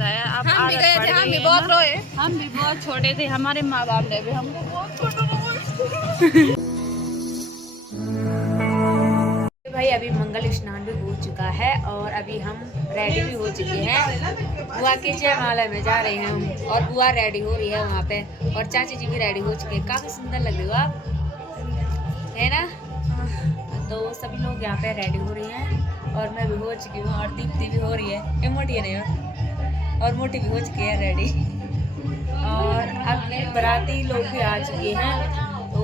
लगता है। अब हम भी गए थे, हम भी बहुत रोए। हम भी बहुत छोटे थे, हमारे माँ बाप ने भी हमको बहुत छोटा भाई अभी मंगल स्नान भी हो चुका है और अभी हम रेडी भी हो चुके हैं। बुआ के जयमाला में जा रहे हैं हम और बुआ रेडी हो रही है वहाँ पे और चाची जी भी रेडी हो चुके हैं। काफी सुंदर लग रही हो आप, है ना? तो सभी लोग यहाँ पे रेडी हो रही हैं और मैं भी हो चुकी हूँ और दीप्ति भी हो रही है। मोटी है नहीं और मोटी भी हो चुकी है रेडी। और अब बाराती लोग भी आ चुके हैं। तो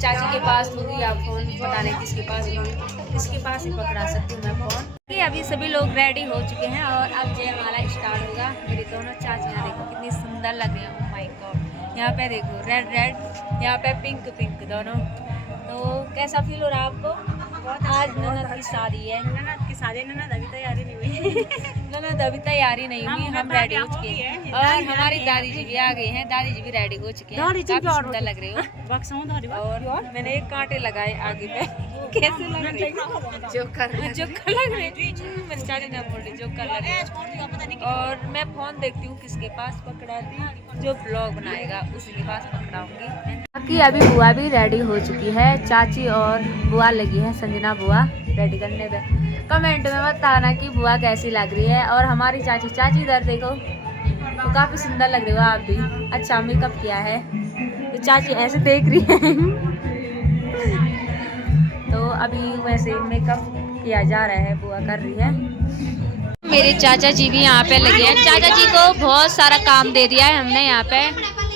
चाची के पास होगी या फोन, पता नहीं किसके पास होगी, किसके पास ही पकड़ा सकती हूँ मैं फोन। अभी सभी लोग रेडी हो चुके हैं और अब जयमाला स्टार्ट होगा। मेरी दोनों चाचियाँ देखो कितनी सुंदर लग रही हैं। ओह माय गॉड, यहाँ पे देखो रेड रेड, यहाँ पे पिंक पिंक दोनों। तो कैसा फील हो रहा है आपको? आज ननद की शादी है। ननद की शादी, ननद अभी तैयारी नहीं हुई। ननद अभी तैयारी नहीं हुई, हम रेडी हो चुके हैं और हमारी दादी जी भी आ गई हैं। दादी जी भी रेडी हो चुके हैं, काफी सुंदर लग रही हो। और मैंने एक कांटे लगाए आगे पे। कैसे लग रही है? जोकर लग रही है। मेरी चाची ने बोली जोकर लग रही है। और मैं फोन देखती हूँ किसके पास पकड़ाती, जो ब्लॉग बनाएगा उसी के पास पकड़ाऊंगी। बाकी अभी बुआ भी रेडी हो चुकी है, चाची और बुआ लगी है, संजना बुआ रेडी करने पे। कमेंट में बताना कि बुआ कैसी लग रही है। और हमारी चाची इधर देखो, तो काफी सुंदर लग रही हो आप भी। अच्छा मेकअप किया है, तो चाची ऐसे देख रही है। तो अभी वैसे मेकअप किया जा रहा है, बुआ कर रही है। मेरे चाचा जी भी यहाँ पे लगे हैं। चाचा जी को बहुत सारा काम दे दिया है हमने यहाँ पे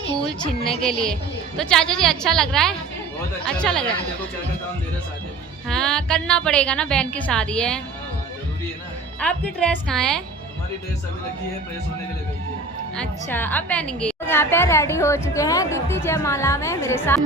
फूल छीनने के लिए। तो चाचा जी अच्छा लग रहा है? अच्छा लग रहा है। हाँ करना पड़ेगा ना, बहन की शादी है। जरूरी है ना। आपकी ड्रेस कहाँ है? हमारी ड्रेस अभी लगी है, प्रेस होने के लिए गई है। अच्छा अब पहनेंगे। यहाँ पे रेडी हो चुके हैं दीप्ति जयमाला में मेरे साथ।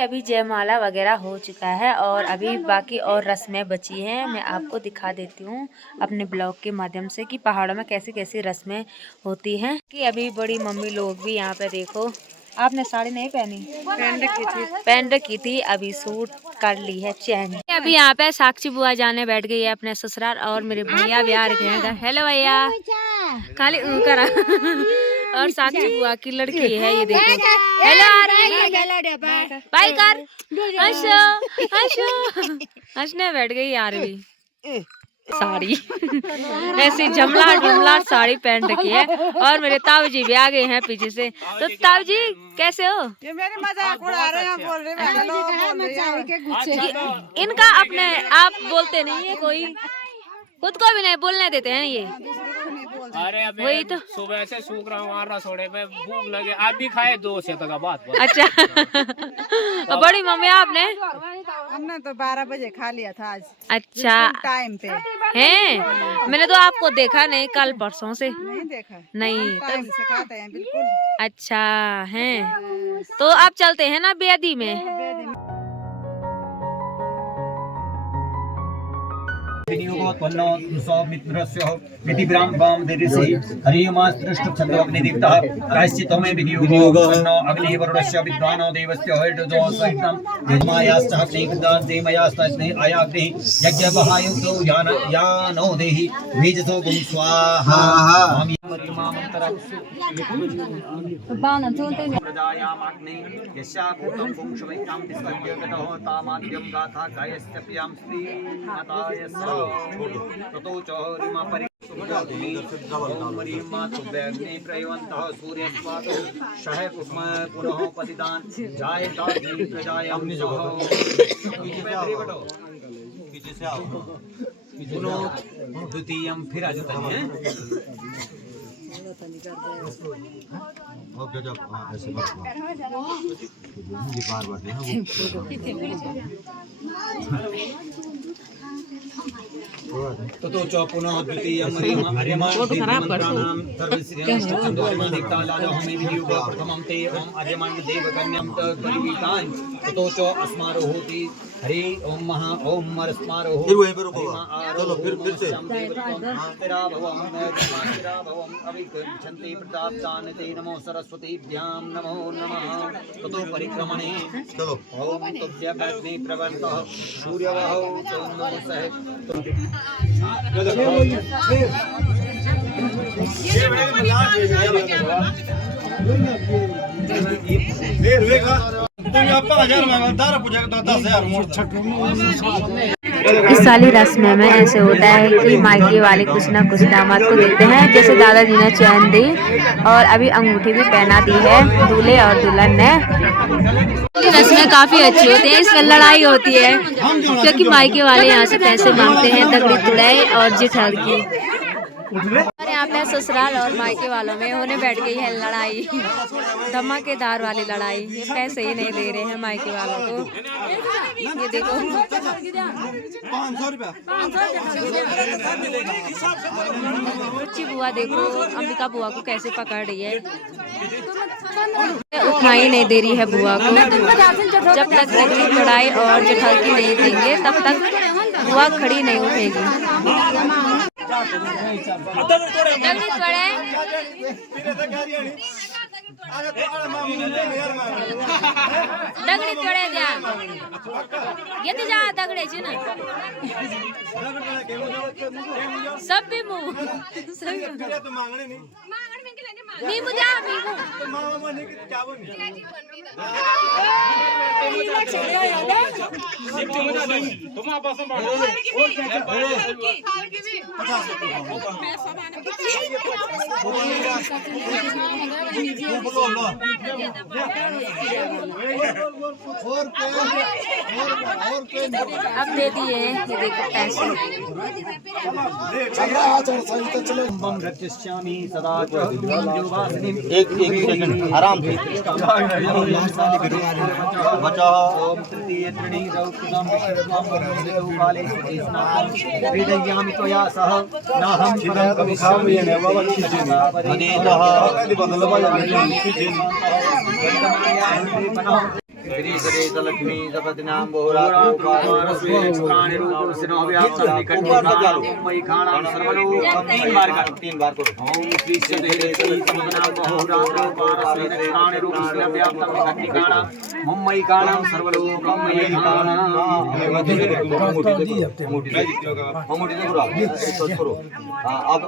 अभी जयमाला वगैरह हो चुका है और अभी बाकी और रस्में बची हैं। मैं आपको दिखा देती हूँ अपने ब्लॉग के माध्यम से कि पहाड़ों में कैसी कैसी रस्में होती हैं। कि अभी बड़ी मम्मी लोग भी यहाँ पे देखो, आपने साड़ी नहीं पहनी? पहन रखी थी, अभी सूट कर ली है चैन। अभी यहाँ पे साक्षी बुआ जाने बैठ गई है अपने ससुराल और मेरे भैया भी आ रहे हैं। हेलो भैया, खाली करा। और साक्षी बुआ की लड़की है ये देखो। हेलो आ रही है, बाय कर। हंसने बैठ गई यार भी। साड़ी ऐसी झमलाट साड़ी पहन रखी है और मेरे ताऊ जी भी आ गए हैं पीछे से। तो ताऊ जी कैसे हो? ये मेरे मजाक उड़ा रहे हैं, बोल रहे हैं इनका अपने आप बोलते नहीं है, कोई खुद को भी नहीं बोलने देते हैं ये। अरे अबे वही तो सुबह से सूख रहा हूँ, आ रहा सोड़े पे भूख लगे। आप भी खाए 2 से तक बात। अच्छा बड़ी मम्मी आपने? हमने तो 12 बजे खा लिया था आज। अच्छा टाइम पे हैं? मैंने तो आपको देखा नहीं कल परसों से। नहीं देखा? नहीं टाइम से खाते हैं बिल्कुल। अच्छा हैं, तो आप चलते हैं ना बेदी में? विनियोगोत्पन्नो सौमित्रस्य विधिब्राह्म वाम देदिसि हरियमास्त्रष्टछन्दोऽग्निदीप्तः प्रायश्चित्तमे विनियोगोत्पन्नो अग्निः वरुणस्य विद्वानो देवस्य हरिर्जो सहितं यजमायाश्च अग्निर्देमयास्तस्मै आयाग्निः यज्ञवहायुक्तो यानो देहि बीजसो गुं स्वाहा प्रजायामाग्निः यस्याभूतं पुंशवैतां तिष्ठत्यगतः तामाद्यं गाथा गायस्य प्रियां स्त्री माताय ततो च रिमा परि ओम मरीं मातुभ्यग्ने प्रयवन्तः सूर्यस्वातो शह पुनः पतितान जायताग्नि प्रजायां पुनः द्वितीयं फिर आ जाता है ऐसे तो चौ पुनः द्वितीयं अर्यमा देवमन्त्राणां सर्वश्रेष्ठं हमें वियुग प्रथमं ते ओम अर्यमान देवकन्यं तत्परिवीतान् ततो च अस्मारो होति हरि ओम महा ओम मरस्मारो चलो फिर से तेरा भवम तेरा भवम अभिगच्छन्ति प्रताप्तान् ते नमो सरस्वतीभ्यां नमो नमः ततो परिक्रमणे चलो ओम तुभ्यग्ने प्रवन्तः सूर्यवहौ नमोसह इस साली रस्म में ऐसे होता है कि मायके वाले कुछ ना कुछ दामाद को देते हैं। जैसे दादाजी ने चैन दी और अभी अंगूठी भी पहना दी है दूल्हे और दुल्हन ने। रस्में काफी अच्छी होती है, इसमें लड़ाई होती है क्योंकि मायके वाले यहाँ से पैसे मांगते हैं तगड़ी तुड़ाई और जिठल की। और यहाँ पे ससुराल और मायके वालों में होने बैठ गई है लड़ाई, धमाकेदार वाली लड़ाई। ये पैसे ही नहीं दे रहे हैं मायके वालों को। ये देखो रुचि बुआ देखो अंबिका बुआ को कैसे पकड़ रही है, उठा ही नहीं दे रही है बुआ को। जब तक तगड़ी तुड़ाई और जिठलकी नहीं देंगे तब तक बुआ खड़ी नहीं उठेगी। दगड़ी तोड़े द्या येते जा दगड़ेची ना सब भी मुंह मी मुझा मी अब दे दिए ये देखो पैसे। एक सेकंड आराम से लक्ष्मी सपतिनां तीन बार करो। मुम्बई काणं सर्वलोकं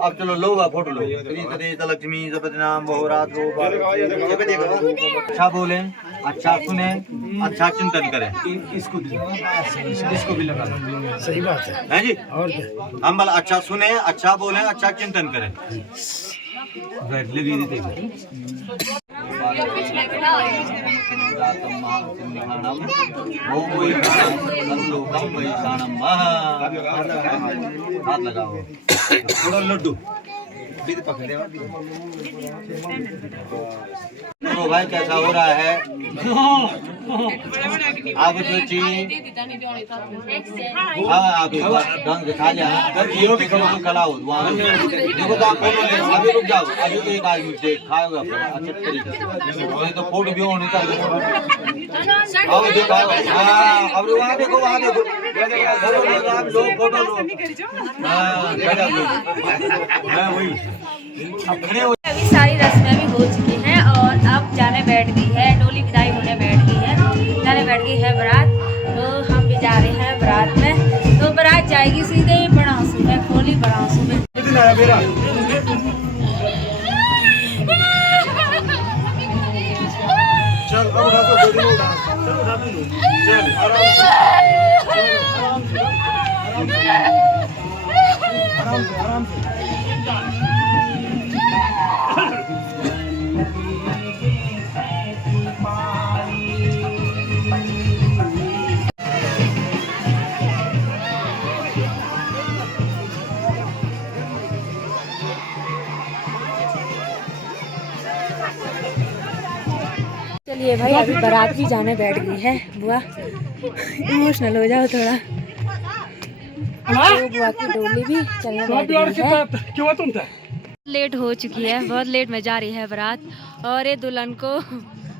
अब चलो लो फोटो लो। लक्ष्मी सपतिनां बहुरात्रो अच्छा बोले, अच्छा सुने, अच्छा चिंतन करें। इसको भी लगा सही बात है जी। और हम बोला अच्छा सुने, अच्छा बोले, अच्छा चिंतन करें। हाथ लगाओ थोड़ा लड्डू तो भाई कैसा हो रहा है? आप हाँ आप ढंग से खा लिया खिलाओ वहाँ देखो तो आप अभी रुक जाओ। अभी तो एक आदमी देख खाएगा अच्छे तरीके से, तो फोटो भी होनी चाहिए। अब देखो हाँ अब वहाँ देखो, वहाँ देखो आप लो फोटो लो। हाँ वही अभी सारी रस्में भी हो चुकी हैं और अब जाने बैठ गई है, डोली विदाई होने बैठ गई है, जाने बैठ गई है बारात। तो हम भी जा रहे हैं बारात में। तो बारात जाएगी सीधे बनासू में, खोली बनासू में। चल अब उठा दो, चल आराम से चलिए भाई अभी बारात भी जाने बैठ गई है। बुआ इमोशनल हो जाओ थोड़ा। तो बुआ की डोली भी चलने बैठ गई है। लेट हो चुकी है, बहुत लेट में जा रही है बारात और ये दुल्हन को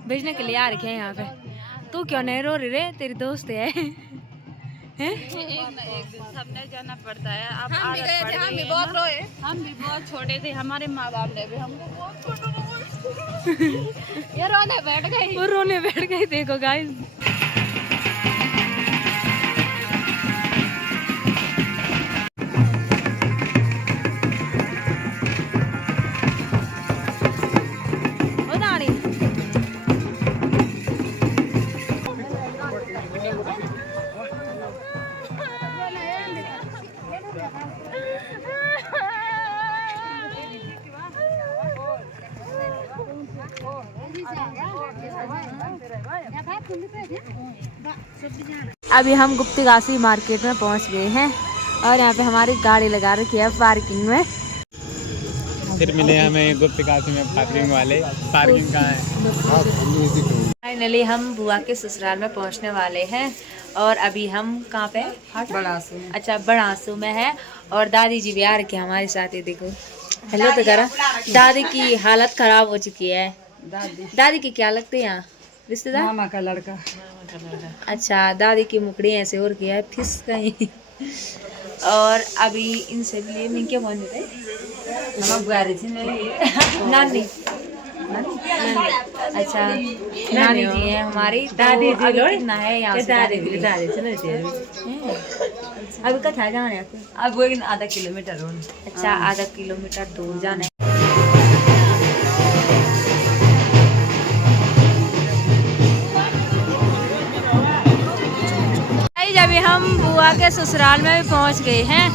भेजने के लिए आ रखे हैं यहाँ पे। तू क्यों नहीं रो रही रे, तेरी दोस्त है। हैं? एक दिन सबने जाना पड़ता है। अब आदत पड़ गई है। हम भी बहुत छोटे थे, हमारे माँ बाप ने भी हमको बहुत छोटे ये रोने बैठ गई। वो रोने बैठ गई, देखो गाइस। अभी हम गुप्तगासी मार्केट में पहुंच गए हैं और यहाँ पे हमारी गाड़ी लगा रखी है पार्किंग में। फिर मिले हमें गुप्तगासी में पार्किंग वाले। पार्किंग कहाँ है? फाइनली हम बुआ के ससुराल में पहुंचने वाले हैं और अभी हम कहाँ पे? बड़ासू में। अच्छा, बड़ासू में है और दादी जी भी आ रखी है हमारे साथ। ही देखो, हेलो तो करा। दादी की हालत खराब हो चुकी है। दादी की क्या लगते हैं यहाँ रिश्तेदार? मामा का लड़का। अच्छा, दादी की मुकड़ी ऐसे और किया है फिस गई। और अभी इनसे भी लिए मैं क्या बोल रहे नानी। अच्छा, नानी जी है हमारी। दादी जी कितना है यहाँ से? अभी कहाँ जाना है? अब आधा किलोमीटर। अच्छा, आधा किलोमीटर दूर जाना है। अभी हम बुआ के ससुराल में भी पहुंच गए हैं